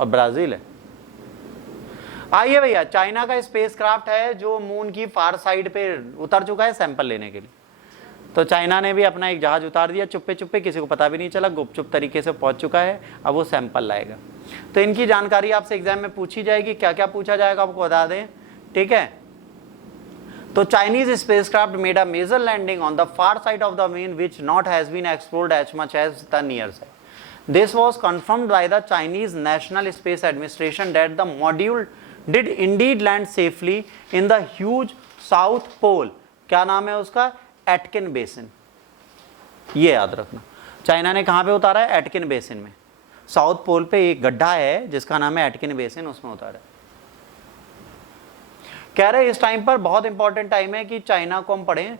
और ब्राजील है। आइए भैया, चाइना का स्पेसक्राफ्ट है जो मून की फार साइड पे उतर चुका है सैंपल लेने के लिए। तो चाइना ने भी अपना एक जहाज उतार दिया चुप्पे चुप्पे, किसी को पता भी नहीं चला, गुपचुप तरीके से पहुंच चुका है, अब वो सैंपल लाएगा। तो इनकी जानकारी आपसे एग्जाम में पूछी जाएगी, क्या क्या पूछा जाएगा आपको बता दें, ठीक है। तो Chinese spacecraft made a major landing on the far side of the moon which not has been explored as much as the near side. This was confirmed by the Chinese National Space Administration that the module did indeed land safely in the huge South Pole. क्या नाम है उसका? Aitken Basin. ये याद रखना, China ने कहां पे उतारा है? एटकिन बेसिन में। साउथ पोल पे एक गड्ढा है जिसका नाम है एटकिन बेसिन, उसमें उतारा है। कह रहे इस टाइम पर बहुत इंपॉर्टेंट टाइम है कि चाइना को हम पढ़ें,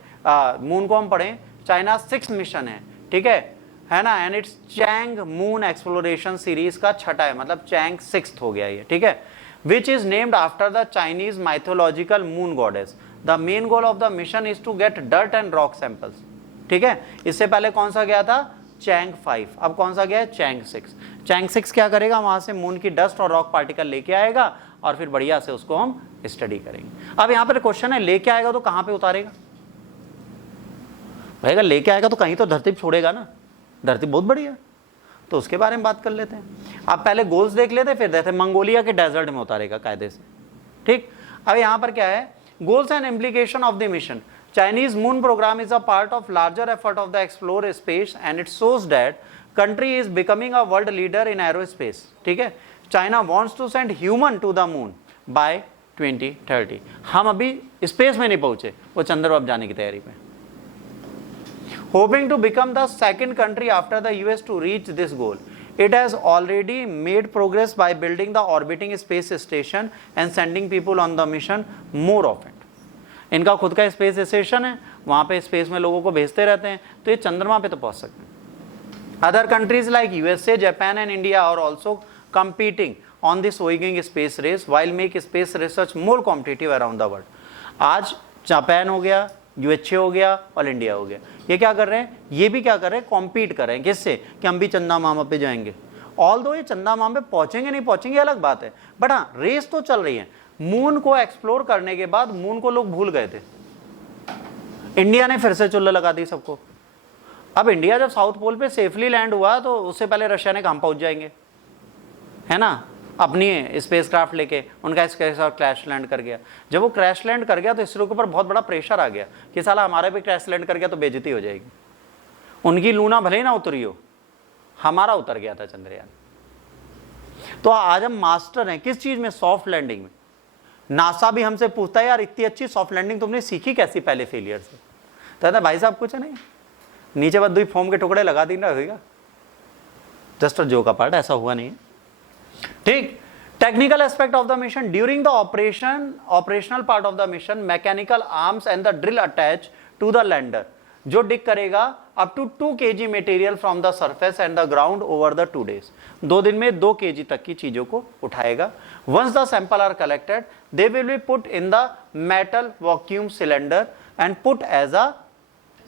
मून को हम पढ़ें। चाइना 6th मिशन है, ठीक है ना, and it's Chang'e moon exploration series का छठा है, मतलब चैंग 6th हो गया ये, ठीक है। Which is named after the Chinese mythological moon goddess. The main goal of the mission is to get dirt and rock samples, ठीक है। इससे पहले कौन सा गया था? चैंग 5, अब कौन सा गया है? चैंग 6। चैंग 6 क्या करेगा? वहां से मून की डस्ट और रॉक पार्टिकल लेके आएगा और फिर बढ़िया से उसको हम स्टडी करेंगे। अब यहां पर क्वेश्चन है, लेके आएगा तो कहां पे उतारेगा? भैया लेके आएगा तो कहीं तो धरती छोड़ेगा ना, धरती बहुत बड़ी है, तो उसके बारे में बात कर लेते हैं। आप पहले गोल्स देख लेते, फिर देखते मंगोलिया के डेजर्ट में उतारेगा कायदे से, ठीक। अब यहां पर क्या है? Goals and implication of the mission. Chinese moon program is a part of larger effort of the explore space and it shows that country is becoming a world leader in aerospace, ठीक है। China wants to send human to the moon by 2030। हम अभी space में नहीं पहुंचे, वो चंद्रमा जाने की तैयारी में। Hoping to become the second country after the US to reach this goal, it has already made progress by building the orbiting space station and sending people on the mission more often। इनका खुद का space station है, वहां पे space में लोगों को भेजते रहते हैं, तो ये चंद्रमा पे तो पहुंच सकते हैं। Other countries like USA, Japan and India are also competing on this going space race while make space research more competitive around the world. आज जापान हो गया, यूएसए हो गया और इंडिया हो गया, ये क्या कर रहे हैं? ये भी क्या कर रहे हैं? कॉम्पीट कर रहे हैं। किससे? कि हम भी चंदा मामा पे जाएंगे। ऑल दो ये चंदा मामा पे पहुंचेंगे नहीं पहुंचेंगे अलग बात है, बट हाँ रेस तो चल रही है। मून को एक्सप्लोर करने के बाद मून को लोग भूल गए थे, इंडिया ने फिर से चुल्ला लगा दी सबको। अब इंडिया जब साउथ पोल पे सेफली लैंड हुआ तो उससे पहले रशिया ने कहां पहुंच जाएंगे, है ना, अपनी स्पेसक्राफ्ट लेके। उनका स्पेसक्राफ्ट क्रैश लैंड कर गया। जब वो क्रैश लैंड कर गया तो इसरो के ऊपर बहुत बड़ा प्रेशर आ गया कि साला हमारा भी क्रैश लैंड कर गया तो बेइज्जती हो जाएगी। उनकी लूना भले ही ना उतरी हो, हमारा उतर गया था चंद्रयान। तो आज हम मास्टर हैं किस चीज में? सॉफ्ट लैंडिंग में। नासा भी हमसे पूछता है यार इतनी अच्छी सॉफ्ट लैंडिंग तुमने सीखी कैसी पहले फेलियर से? तो भाई साहब कुछ नहीं, नीचे बस 2 फोम के टुकड़े लगा देना होगा, जस्ट अ जोक अपार्ट, ऐसा हुआ नहीं है, ठीक। Technical aspect of the mission during the operational part of the mission, mechanical arms and the drill attach to the lander, जो डिग करेगा up to 2 kg material from the surface and the ground over the 2 days। 2 दिन में 2 kg तक की चीजों को उठाएगा। Once the sample are collected they will be put in the metal vacuum cylinder and put as a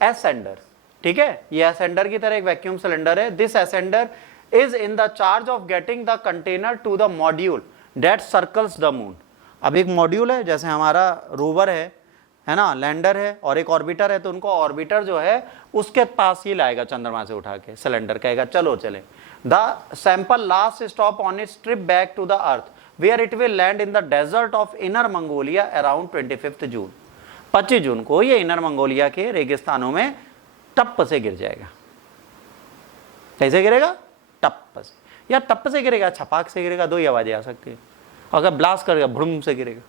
ascender, ठीक है। ये एसेंडर की तरह एक वैक्यूम सिलेंडर है। This ascender is in the charge of getting the container to the module that circles the moon. अब एक module है, जैसे हमारा रोवर है ना, लैंडर है और एक ऑर्बिटर है, तो उनको ऑर्बिटर जो है उसके पास ही लाएगा चंद्रमा से उठा के सिलेंडर, कहेगा चलो चले। The sample last stop on its trip back to the earth where it will land in the desert of Inner Mongolia around 25 June. 25 June को ये इनर मंगोलिया के रेगिस्तानों में टप से गिर जाएगा। कैसे गिरेगा? टप से। या टप से गिरेगा, छपाक से गिरेगा, 2 ही आवाजें आ सकती है। अगर ब्लास्ट करेगा भ्रुम से गिरेगा।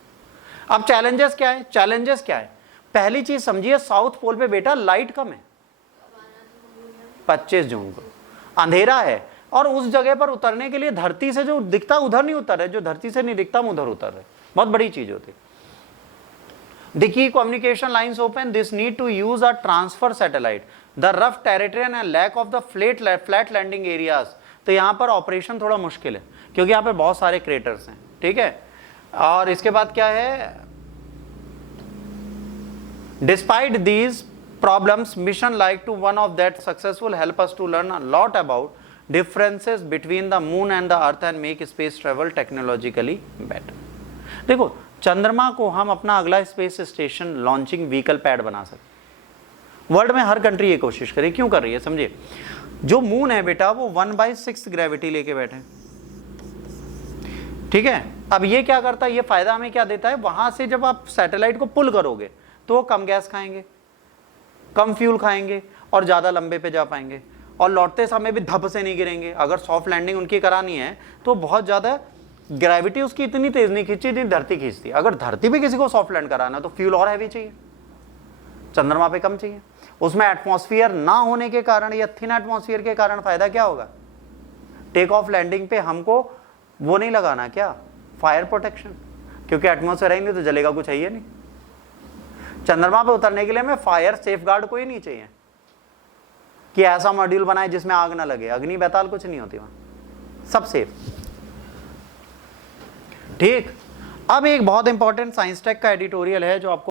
अब चैलेंजेस क्या है? चैलेंजेस क्या है? पहली चीज समझिए, साउथ पोल पे बेटा लाइट कम है। 25 जून को अंधेरा है और उस जगह पर उतरने के लिए धरती से जो दिखता उधर नहीं उतर रहे, जो धरती से नहीं दिखता हम उधर उतर रहे। बहुत बड़ी चीज होती। The key communication lines open. This need to use a transfer satellite. The rough terrain and lack of the flat landing areas. तो यहाँ पर ऑपरेशन थोड़ा मुश्किल है क्योंकि यहाँ पर बहुत सारे क्रेटर्स हैं, ठीक है। और इसके बाद क्या है? Despite these problems, mission like to one of that successful help us to learn a lot about differences between the moon and the earth and make space travel technologically better. देखो, चंद्रमा को हम अपना अगला space station launching vehicle pad बना सकते। World में हर country ये कोशिश करे, क्यों कर रही है समझिए। जो मून है बेटा वो 1/6 ग्रेविटी लेके बैठे, ठीक है। अब ये क्या करता है, ये फायदा हमें क्या देता है, वहां से जब आप सैटेलाइट को पुल करोगे तो वो कम गैस खाएंगे, कम फ्यूल खाएंगे और ज्यादा लंबे पे जा पाएंगे, और लौटते समय भी धप से नहीं गिरेंगे। अगर सॉफ्ट लैंडिंग उनकी करानी है तो बहुत ज्यादा ग्रेविटी उसकी इतनी तेज नहीं खींची जितनी धरती खींचती। अगर धरती पे किसी को सॉफ्ट लैंड कराना है तो फ्यूल और हैवी चाहिए, चंद्रमा पे कम चाहिए। उसमें एटमॉस्फेयर ना होने के कारण या थिन एटमॉस्फेयर के कारण फायदा क्या होगा, टेक ऑफ लैंडिंग पे हमको वो नहीं लगाना क्या, फायर प्रोटेक्शन, क्योंकि एटमॉस्फेयर है ही नहीं तो जलेगा कुछ है ही नहीं। चंद्रमा पे उतरने के लिए हमें फायर सेफगार्ड कोई नहीं चाहिए कि ऐसा मॉड्यूल बनाए जिसमें आग ना लगे, अग्नि बैताल कुछ नहीं होती वहां, सब सेफ। ठीक, अब एक बहुत इंपॉर्टेंट साइंस टेक का एडिटोरियल है जो आपको